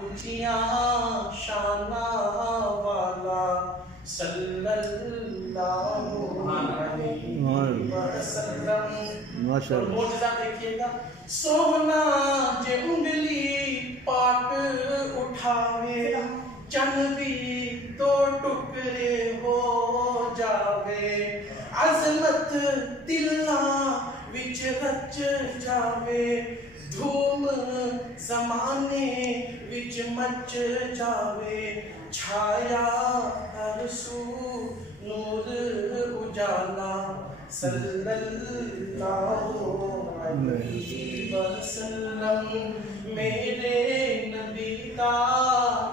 اونچیاں شانہ والا صلی اللہ علیہ وسلم. اور معجزہ دیکھیے گا. سونا جے انگلی پاک اٹھاوے چند بھی دو ٹکڑے ہو جاوے. عظمت دلاں وچ رچ جاوے دھوم زمانے وچ مچ جاوے. چھایا ہر سو نور اجالا صلی اللہ علیہ وسلم. میرے نبی کا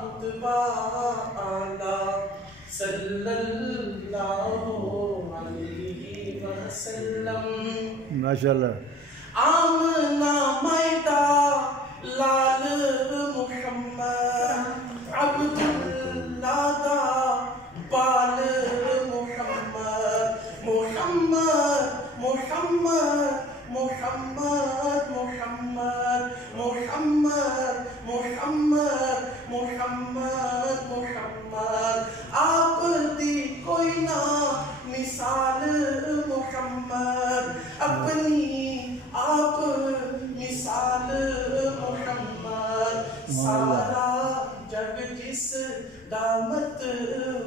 رتبہ اعلیٰ صلی اللہ علیہ وسلم. ماشاءاللہ. آمنہ مائدہ لال محمد عبداللہ دا بال محمد. محمد محمد محمد محمد محمد محمد محمد محمد. آپ دی کوئی نہ مثال محمد اپنی آپ مثال محمد. سارا جگ جس دامت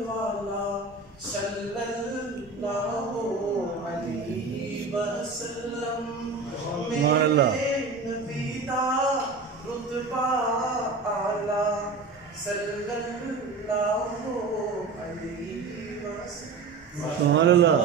والا صلی اللہ علیہ وسلم. میرے نبی دا رتبہ اعلیٰ صلی اللہ علیہ وسلم. سبحان اللہ.